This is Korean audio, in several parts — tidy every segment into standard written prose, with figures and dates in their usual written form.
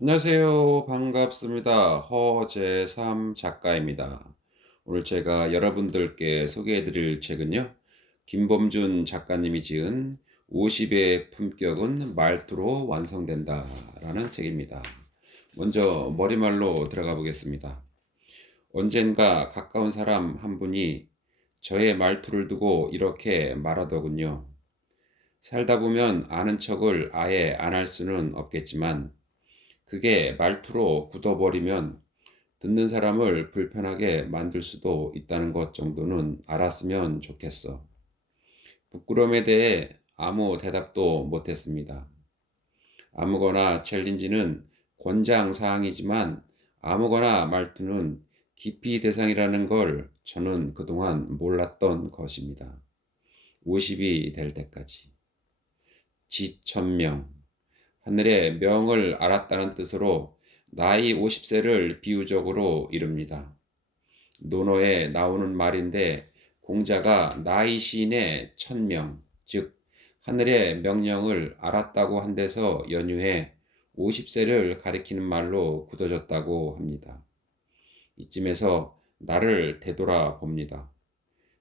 안녕하세요. 반갑습니다. 허재삼 작가입니다. 오늘 제가 여러분들께 소개해 드릴 책은요. 김범준 작가님이 지은 50의 품격은 말투로 완성된다 라는 책입니다. 먼저 머리말로 들어가 보겠습니다. 언젠가 가까운 사람 한 분이 저의 말투를 두고 이렇게 말하더군요. 살다 보면 아는 척을 아예 안 할 수는 없겠지만 그게 말투로 굳어버리면 듣는 사람을 불편하게 만들 수도 있다는 것 정도는 알았으면 좋겠어. 부끄러움에 대해 아무 대답도 못했습니다. 아무거나 챌린지는 권장 사항이지만 아무거나 말투는 기피 대상이라는 걸 저는 그동안 몰랐던 것입니다. 50이 될 때까지. 지천명. 하늘의 명을 알았다는 뜻으로 나이 50세를 비유적으로 이릅니다. 논어에 나오는 말인데 공자가 나이 시인의 천명, 즉 하늘의 명령을 알았다고 한 데서 연유해 50세를 가리키는 말로 굳어졌다고 합니다. 이쯤에서 나를 되돌아 봅니다.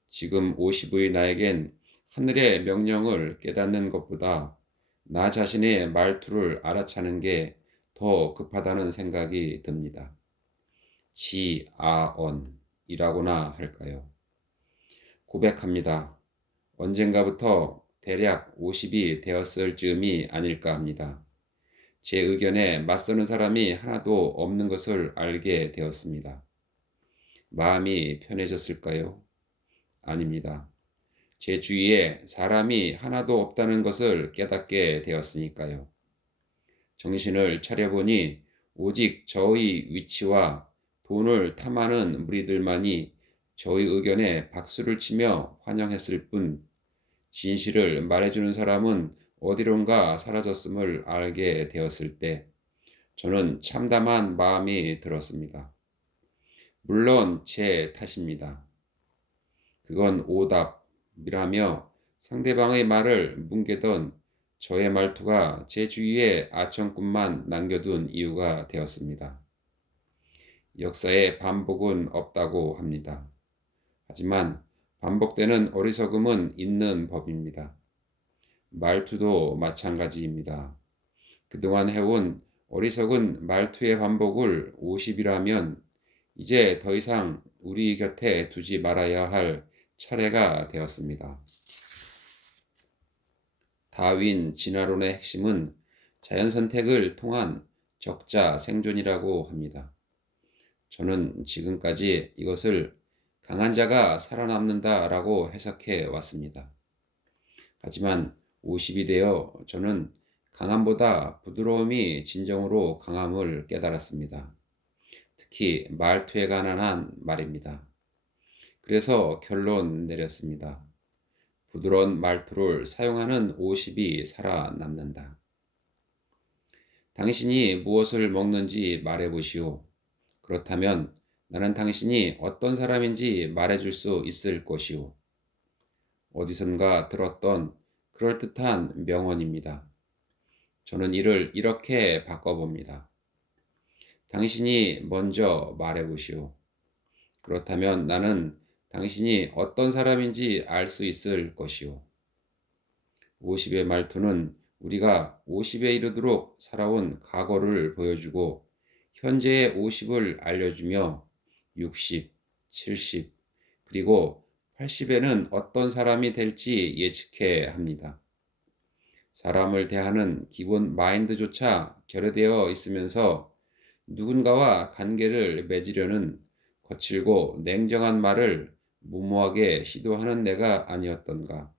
지금 50의 나에겐 하늘의 명령을 깨닫는 것보다 나 자신의 말투를 알아차는 게 더 급하다는 생각이 듭니다. 지아언이라고나 할까요? 고백합니다. 언젠가부터 대략 50이 되었을 즈음이 아닐까 합니다. 제 의견에 맞서는 사람이 하나도 없는 것을 알게 되었습니다. 마음이 편해졌을까요? 아닙니다. 제 주위에 사람이 하나도 없다는 것을 깨닫게 되었으니까요. 정신을 차려보니 오직 저의 위치와 돈을 탐하는 무리들만이 저의 의견에 박수를 치며 환영했을 뿐 진실을 말해주는 사람은 어디론가 사라졌음을 알게 되었을 때 저는 참담한 마음이 들었습니다. 물론 제 탓입니다. 그건 오답이라며 상대방의 말을 뭉개던 저의 말투가 제 주위에 아청꾼만 남겨둔 이유가 되었습니다. 역사에 반복은 없다고 합니다. 하지만 반복되는 어리석음은 있는 법입니다. 말투도 마찬가지입니다. 그동안 해온 어리석은 말투의 반복을 50이라면 이제 더 이상 우리 곁에 두지 말아야 할 차례가 되었습니다. 다윈 진화론의 핵심은 자연 선택을 통한 적자 생존이라고 합니다. 저는 지금까지 이것을 강한 자가 살아남는다라고 해석해 왔습니다. 하지만 50이 되어 저는 강함보다 부드러움이 진정으로 강함을 깨달았습니다. 특히 말투에 관한 한 말입니다. 그래서 결론 내렸습니다. 부드러운 말투를 사용하는 50이 살아남는다. 당신이 무엇을 먹는지 말해보시오. 그렇다면 나는 당신이 어떤 사람인지 말해줄 수 있을 것이오. 어디선가 들었던 그럴듯한 명언입니다. 저는 이를 이렇게 바꿔봅니다. 당신이 먼저 말해보시오. 그렇다면 나는 당신이 어떤 사람인지 알 수 있을 것이오. 50의 말투는 우리가 50에 이르도록 살아온 과거를 보여주고 현재의 50을 알려주며 60, 70, 그리고 80에는 어떤 사람이 될지 예측해 합니다. 사람을 대하는 기본 마인드조차 결여되어 있으면서 누군가와 관계를 맺으려는 거칠고 냉정한 말을 무모하게 시도하는 내가 아니었던가.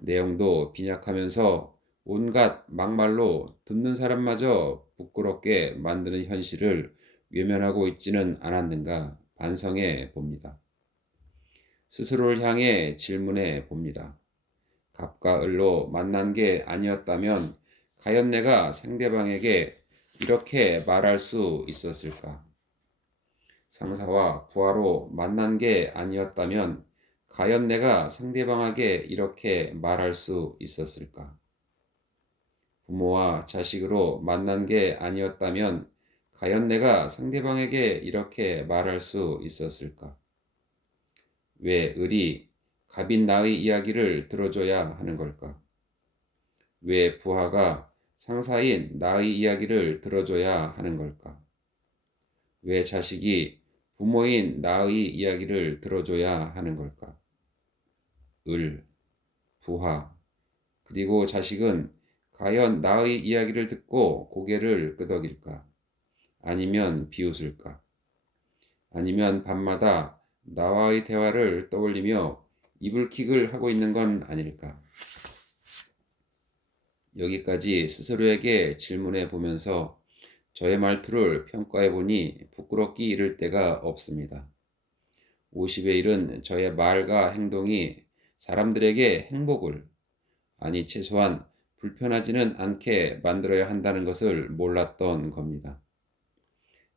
내용도 빈약하면서 온갖 막말로 듣는 사람마저 부끄럽게 만드는 현실을 외면하고 있지는 않았는가 반성해 봅니다. 스스로를 향해 질문해 봅니다. 갑과 을로 만난 게 아니었다면 과연 내가 상대방에게 이렇게 말할 수 있었을까? 상사와 부하로 만난 게 아니었다면 과연 내가 상대방에게 이렇게 말할 수 있었을까? 부모와 자식으로 만난 게 아니었다면 과연 내가 상대방에게 이렇게 말할 수 있었을까? 왜 을이 갑인 나의 이야기를 들어줘야 하는 걸까? 왜 부하가 상사인 나의 이야기를 들어줘야 하는 걸까? 왜 자식이 부모인 나의 이야기를 들어줘야 하는 걸까? 을, 부하, 그리고 자식은 과연 나의 이야기를 듣고 고개를 끄덕일까? 아니면 비웃을까? 아니면 밤마다 나와의 대화를 떠올리며 이불킥을 하고 있는 건 아닐까? 여기까지 스스로에게 질문해 보면서 저의 말투를 평가해 보니 부끄럽기 이를 데가 없습니다. 50의 1은 저의 말과 행동이 사람들에게 행복을, 아니 최소한 불편하지는 않게 만들어야 한다는 것을 몰랐던 겁니다.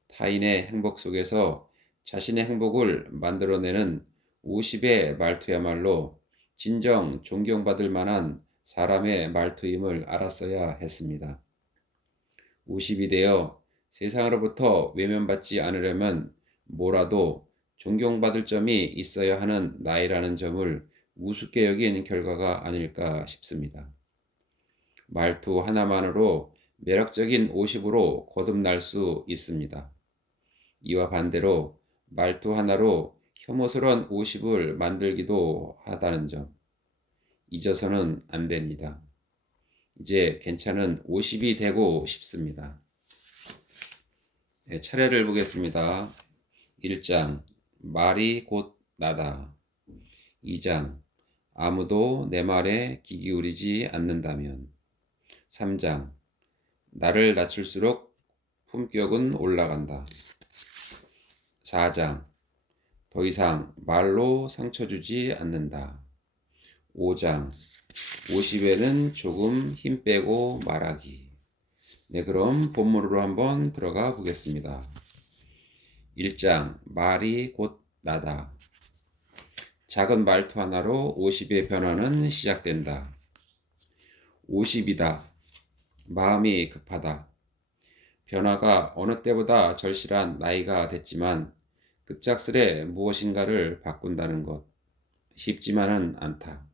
타인의 행복 속에서 자신의 행복을 만들어내는 50의 말투야말로 진정 존경받을 만한 사람의 말투임을 알았어야 했습니다. 50이 되어 세상으로부터 외면받지 않으려면 뭐라도 존경받을 점이 있어야 하는 나이라는 점을 우습게 여긴 결과가 아닐까 싶습니다. 말투 하나만으로 매력적인 50으로 거듭날 수 있습니다. 이와 반대로 말투 하나로 혐오스러운 50을 만들기도 하다는 점 잊어서는 안 됩니다. 이제 괜찮은 50이 되고 싶습니다. 네, 차례를 보겠습니다. 1장 말이 곧 나다. 2장 아무도 내 말에 귀 기울이지 않는다면. 3장 나를 낮출수록 품격은 올라간다. 4장 더 이상 말로 상처 주지 않는다. 5장 50에는 조금 힘 빼고 말하기. 네, 그럼 본문으로 한번 들어가 보겠습니다. 1장 말이 곧 나다. 작은 말투 하나로 50의 변화는 시작된다. 50이다. 마음이 급하다. 변화가 어느 때보다 절실한 나이가 됐지만 급작스레 무엇인가를 바꾼다는 것 쉽지만은 않다.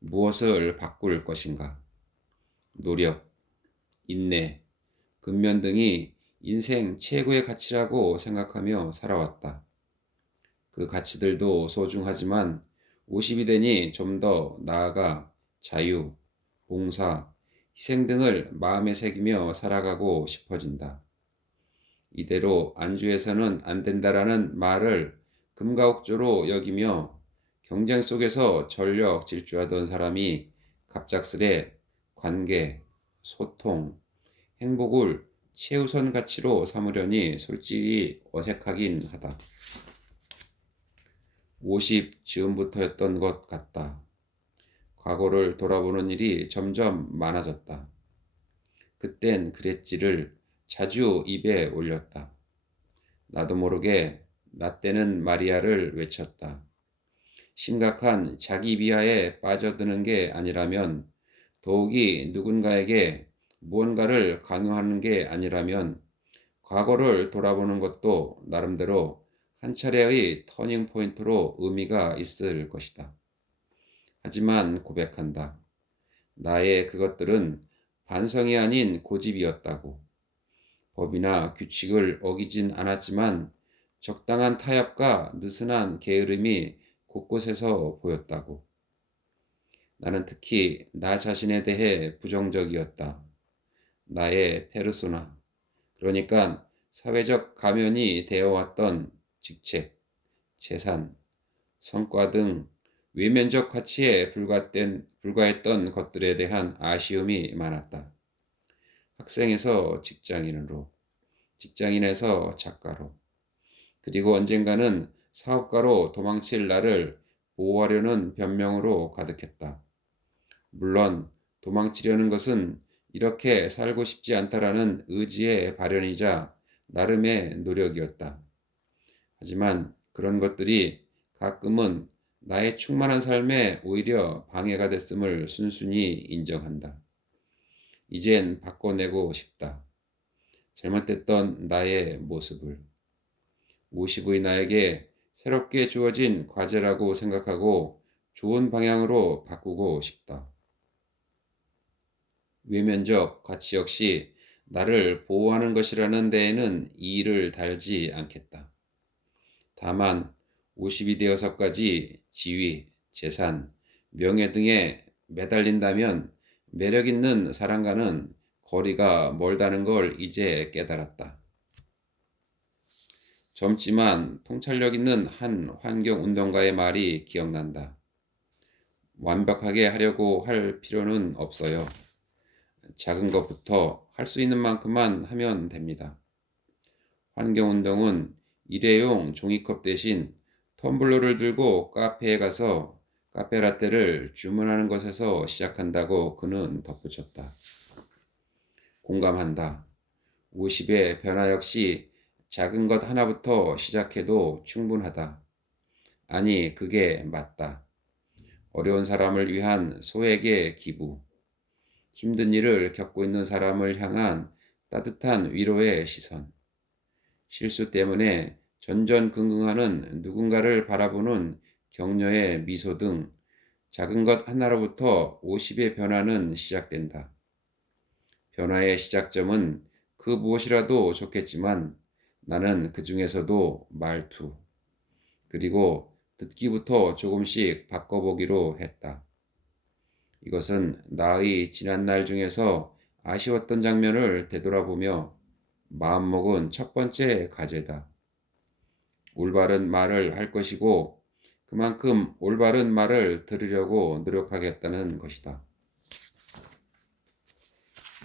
무엇을 바꿀 것인가? 노력, 인내, 근면 등이 인생 최고의 가치라고 생각하며 살아왔다. 그 가치들도 소중하지만 50이 되니 좀 더 나아가 자유, 봉사, 희생 등을 마음에 새기며 살아가고 싶어진다. 이대로 안주해서는 안 된다라는 말을 금가옥조로 여기며 경쟁 속에서 전력 질주하던 사람이 갑작스레 관계, 소통, 행복을 최우선 가치로 삼으려니 솔직히 어색하긴 하다. 50 즈음부터였던 것 같다. 과거를 돌아보는 일이 점점 많아졌다. 그땐 그랬지를 자주 입에 올렸다. 나도 모르게 나 때는 마리아를 외쳤다. 심각한 자기 비하에 빠져드는 게 아니라면, 더욱이 누군가에게 무언가를 강요하는 게 아니라면 과거를 돌아보는 것도 나름대로 한 차례의 터닝 포인트로 의미가 있을 것이다. 하지만 고백한다. 나의 그것들은 반성이 아닌 고집이었다고. 법이나 규칙을 어기진 않았지만 적당한 타협과 느슨한 게으름이 곳곳에서 보였다고. 나는 특히 나 자신에 대해 부정적이었다. 나의 페르소나, 그러니까 사회적 가면이 되어왔던 직책, 재산, 성과 등 외면적 가치에 불과했던 것들에 대한 아쉬움이 많았다. 학생에서 직장인으로, 직장인에서 작가로, 그리고 언젠가는 사업가로 도망칠 나를 보호하려는 변명으로 가득했다. 물론 도망치려는 것은 이렇게 살고 싶지 않다라는 의지의 발현이자 나름의 노력이었다. 하지만 그런 것들이 가끔은 나의 충만한 삶에 오히려 방해가 됐음을 순순히 인정한다. 이젠 바꿔내고 싶다. 잘못됐던 나의 모습을. 50의 나에게 새롭게 주어진 과제라고 생각하고 좋은 방향으로 바꾸고 싶다. 외면적 가치 역시 나를 보호하는 것이라는 데에는 이의를 달지 않겠다. 다만 50이 되어서까지 지위, 재산, 명예 등에 매달린다면 매력 있는 사람과는 거리가 멀다는 걸 이제 깨달았다. 젊지만 통찰력 있는 한 환경운동가의 말이 기억난다. 완벽하게 하려고 할 필요는 없어요. 작은 것부터 할 수 있는 만큼만 하면 됩니다. 환경운동은 일회용 종이컵 대신 텀블러를 들고 카페에 가서 카페라떼를 주문하는 것에서 시작한다고 그는 덧붙였다. 공감한다. 50의 변화 역시 작은 것 하나부터 시작해도 충분하다. 아니, 그게 맞다. 어려운 사람을 위한 소액의 기부. 힘든 일을 겪고 있는 사람을 향한 따뜻한 위로의 시선. 실수 때문에 전전긍긍하는 누군가를 바라보는 격려의 미소 등 작은 것 하나로부터 50의 변화는 시작된다. 변화의 시작점은 그 무엇이라도 좋겠지만 나는 그 중에서도 말투, 그리고 듣기부터 조금씩 바꿔보기로 했다. 이것은 나의 지난날 중에서 아쉬웠던 장면을 되돌아보며 마음먹은 첫 번째 과제다. 올바른 말을 할 것이고 그만큼 올바른 말을 들으려고 노력하겠다는 것이다.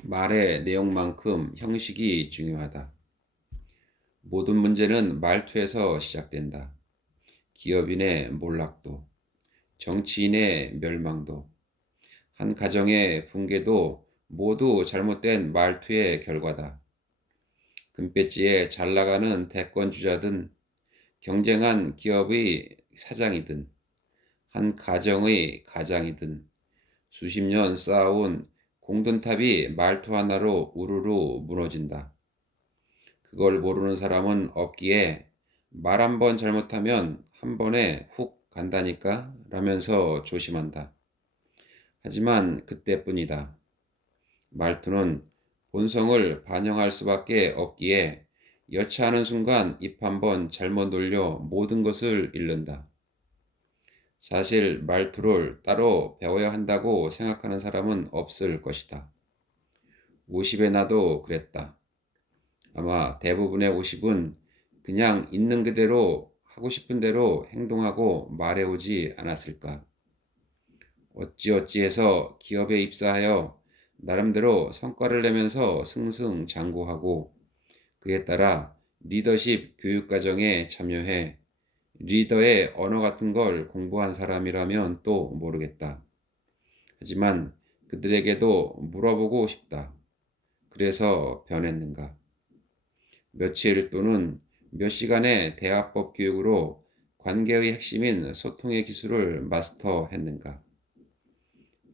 말의 내용만큼 형식이 중요하다. 모든 문제는 말투에서 시작된다. 기업인의 몰락도, 정치인의 멸망도, 한 가정의 붕괴도 모두 잘못된 말투의 결과다. 금배지에 잘 나가는 대권주자든 경쟁한 기업의 사장이든 한 가정의 가장이든 수십 년 쌓아온 공든탑이 말투 하나로 우르르 무너진다. 그걸 모르는 사람은 없기에 말 한 번 잘못하면 한 번에 훅 간다니까 라면서 조심한다. 하지만 그때뿐이다. 말투는 본성을 반영할 수밖에 없기에 여차하는 순간 입 한 번 잘못 놀려 모든 것을 잃는다. 사실 말투를 따로 배워야 한다고 생각하는 사람은 없을 것이다. 50의 나도 그랬다. 아마 대부분의 50은 그냥 있는 그대로 하고 싶은 대로 행동하고 말해오지 않았을까. 어찌어찌해서 기업에 입사하여 나름대로 성과를 내면서 승승장구하고 그에 따라 리더십 교육과정에 참여해 리더의 언어 같은 걸 공부한 사람이라면 또 모르겠다. 하지만 그들에게도 물어보고 싶다. 그래서 변했는가? 며칠 또는 몇 시간의 대화법 교육으로 관계의 핵심인 소통의 기술을 마스터했는가?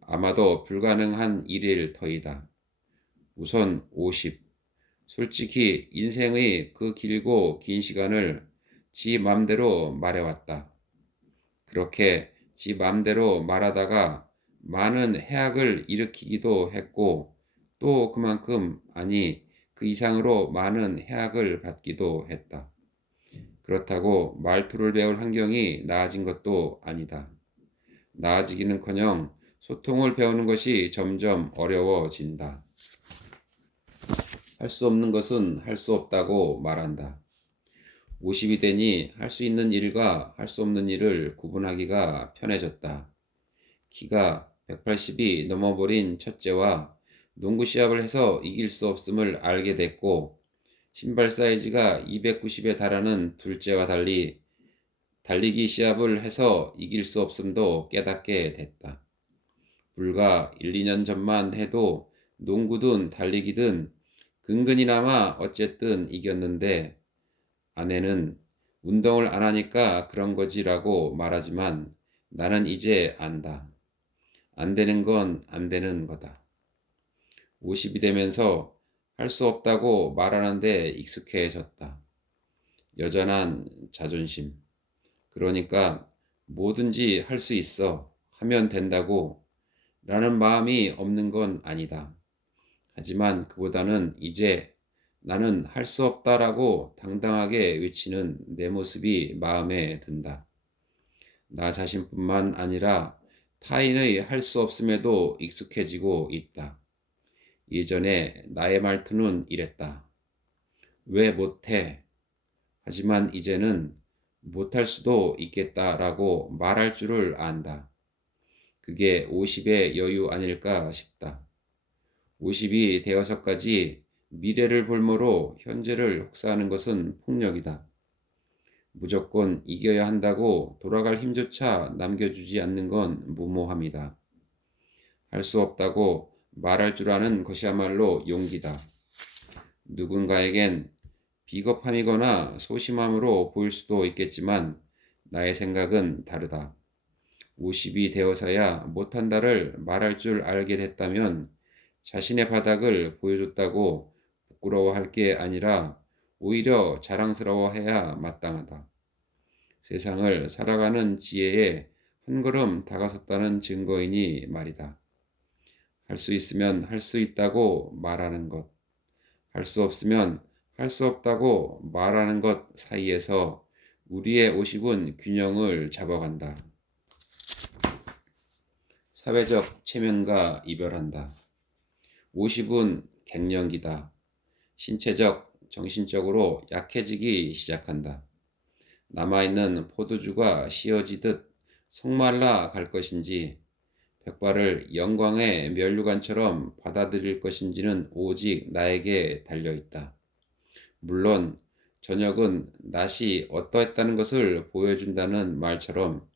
아마도 불가능한 일일 터이다. 우선 50. 솔직히 인생의 그 길고 긴 시간을 지 맘대로 말해왔다. 그렇게 지 맘대로 말하다가 많은 해악을 일으키기도 했고 또 그만큼 아니 그 이상으로 많은 해악을 받기도 했다. 그렇다고 말투를 배울 환경이 나아진 것도 아니다. 나아지기는커녕 소통을 배우는 것이 점점 어려워진다. 할 수 없는 것은 할 수 없다고 말한다. 50이 되니 할 수 있는 일과 할 수 없는 일을 구분하기가 편해졌다. 키가 180이 넘어버린 첫째와 농구 시합을 해서 이길 수 없음을 알게 됐고 신발 사이즈가 290에 달하는 둘째와 달리 달리기 시합을 해서 이길 수 없음도 깨닫게 됐다. 불과 1, 2년 전만 해도 농구든 달리기든 근근히나마 어쨌든 이겼는데 아내는 운동을 안 하니까 그런 거지라고 말하지만 나는 이제 안다. 안 되는 건 안 되는 거다. 50이 되면서 할 수 없다고 말하는데 익숙해졌다. 여전한 자존심. 그러니까 뭐든지 할 수 있어. 하면 된다고 라는 마음이 없는 건 아니다. 하지만 그보다는 이제 나는 할 수 없다라고 당당하게 외치는 내 모습이 마음에 든다. 나 자신뿐만 아니라 타인의 할 수 없음에도 익숙해지고 있다. 예전에 나의 말투는 이랬다. 왜 못해? 하지만 이제는 못할 수도 있겠다라고 말할 줄을 안다. 그게 50의 여유 아닐까 싶다. 50이 되어서까지 미래를 볼모로 현재를 혹사하는 것은 폭력이다. 무조건 이겨야 한다고 돌아갈 힘조차 남겨주지 않는 건 무모함이다. 할 수 없다고 말할 줄 아는 것이야말로 용기다. 누군가에겐 비겁함이거나 소심함으로 보일 수도 있겠지만 나의 생각은 다르다. 50이 되어서야 못한다를 말할 줄 알게 됐다면 자신의 바닥을 보여줬다고 부끄러워할 게 아니라 오히려 자랑스러워해야 마땅하다. 세상을 살아가는 지혜에 한 걸음 다가섰다는 증거이니 말이다. 할 수 있으면 할 수 있다고 말하는 것, 할 수 없으면 할 수 없다고 말하는 것 사이에서 우리의 50은 균형을 잡아간다. 사회적 체면과 이별한다. 50은 갱년기다. 신체적, 정신적으로 약해지기 시작한다. 남아있는 포도주가 씌어지듯 속말라 갈 것인지 백발을 영광의 면류관처럼 받아들일 것인지는 오직 나에게 달려있다. 물론 저녁은 낮이 어떠했다는 것을 보여준다는 말처럼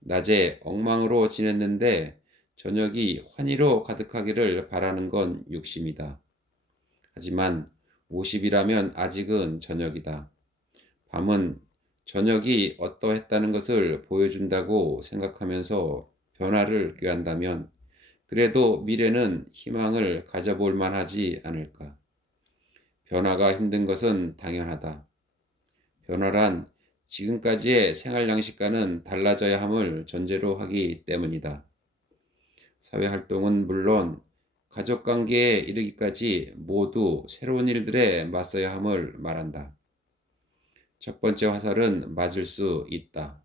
낮에 엉망으로 지냈는데 저녁이 환희로 가득하기를 바라는 건 욕심이다. 하지만 50이라면 아직은 저녁이다. 밤은 저녁이 어떠했다는 것을 보여준다고 생각하면서 변화를 꾀한다면 그래도 미래는 희망을 가져볼 만하지 않을까. 변화가 힘든 것은 당연하다. 변화란 지금까지의 생활 양식과는 달라져야 함을 전제로 하기 때문이다. 사회활동은 물론 가족관계에 이르기까지 모두 새로운 일들에 맞서야 함을 말한다. 첫 번째 화살은 맞을 수 있다.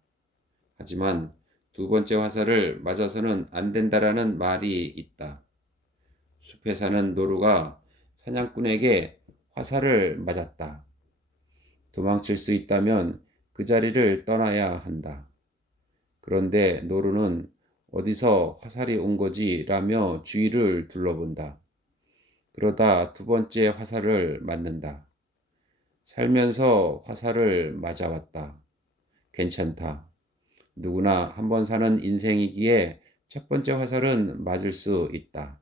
하지만 두 번째 화살을 맞아서는 안 된다라는 말이 있다. 숲에 사는 노루가 사냥꾼에게 화살을 맞았다. 도망칠 수 있다면 그 자리를 떠나야 한다. 그런데 노루는 어디서 화살이 온 거지 라며 주위를 둘러본다. 그러다 두 번째 화살을 맞는다. 살면서 화살을 맞아왔다. 괜찮다. 누구나 한 번 사는 인생이기에 첫 번째 화살은 맞을 수 있다.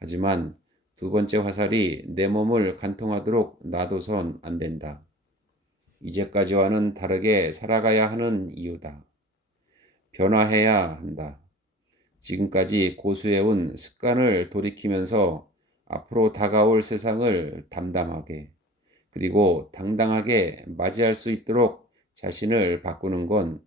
하지만 두 번째 화살이 내 몸을 관통하도록 놔둬선 안 된다. 이제까지와는 다르게 살아가야 하는 이유다. 변화해야 한다. 지금까지 고수해온 습관을 돌이키면서 앞으로 다가올 세상을 담담하게 그리고 당당하게 맞이할 수 있도록 자신을 바꾸는 건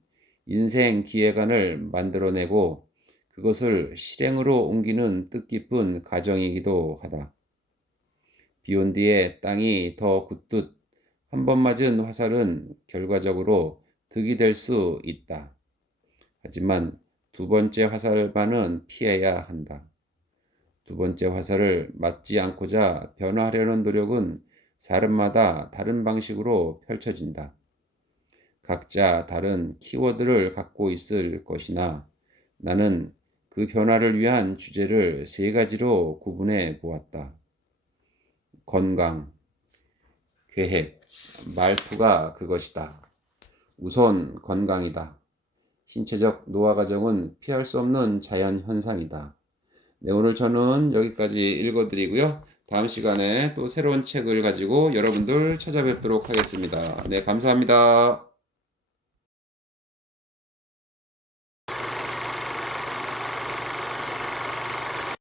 인생 기획안을 만들어내고 그것을 실행으로 옮기는 뜻깊은 과정이기도 하다. 비온 뒤에 땅이 더 굳듯 한 번 맞은 화살은 결과적으로 득이 될 수 있다. 하지만 두 번째 화살만은 피해야 한다. 두 번째 화살을 맞지 않고자 변화하려는 노력은 사람마다 다른 방식으로 펼쳐진다. 각자 다른 키워드를 갖고 있을 것이나 나는 그 변화를 위한 주제를 세 가지로 구분해 보았다. 건강, 계획, 말투가 그것이다. 우선 건강이다. 신체적 노화 과정은 피할 수 없는 자연 현상이다. 네, 오늘 저는 여기까지 읽어드리고요. 다음 시간에 또 새로운 책을 가지고 여러분들 찾아뵙도록 하겠습니다. 네, 감사합니다.